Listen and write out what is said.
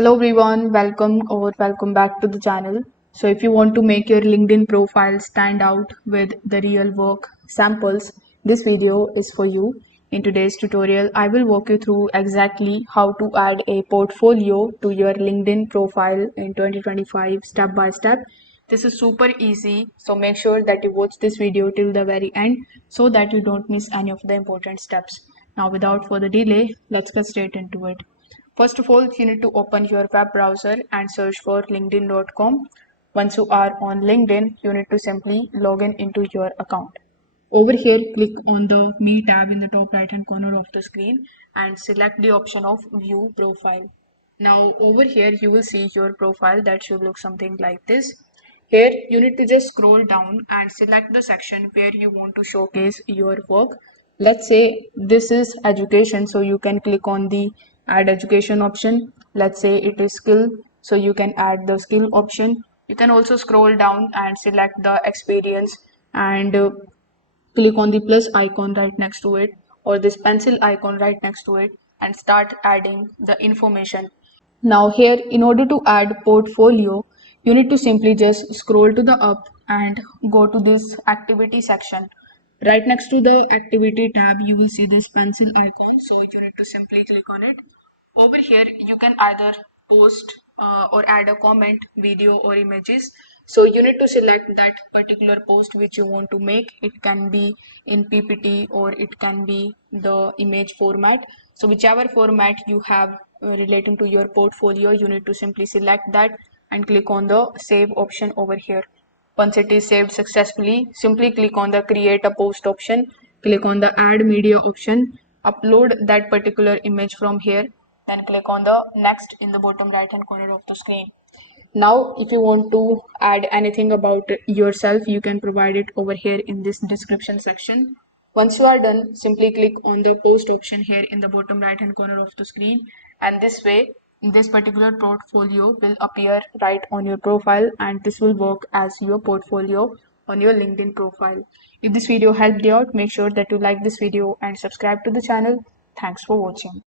Hello everyone, welcome back to the channel. So if you want to make your LinkedIn profile stand out with the real work samples, this video is for you. In today's tutorial, I will walk you through exactly how to add a portfolio to your LinkedIn profile in 2025 step by step. This is super easy, so make sure that you watch this video till the very end so that you don't miss any of the important steps. Now without further delay, let's get straight into it. First of all, you need to open your web browser and search for linkedin.com. Once you are on LinkedIn, you need to simply log in into your account. Over here, click on the Me tab in the top right hand corner of the screen and select the option of View Profile. Now over here, you will see your profile that should look something like this. Here, you need to just scroll down and select the section where you want to showcase your work. Let's say this is education, so you can click on the add education option. Let's say it is skill, so you can add the skill option. You can also scroll down and select the experience and click on the plus icon right next to it or this pencil icon right next to it and start adding the information. Now here, in order to add portfolio, you need to simply just scroll to the up and go to this activity section. Right next to the activity tab, you will see this pencil icon. So you need to simply click on it. Over here, you can either post or add a comment, video or images. So you need to select that particular post which you want to make. It can be in PPT or it can be the image format. So whichever format you have relating to your portfolio, you need to simply select that and click on the save option over here. Once it is saved successfully, simply click on the create a post option, click on the add media option, upload that particular image from here, then click on the next in the bottom right hand corner of the screen. Now, if you want to add anything about yourself, you can provide it over here in this description section. Once you are done, simply click on the post option here in the bottom right hand corner of the screen, and this way this particular portfolio will appear right on your profile and this will work as your portfolio on your LinkedIn profile. If this video helped you out, make sure that you like this video and subscribe to the channel. Thanks for watching.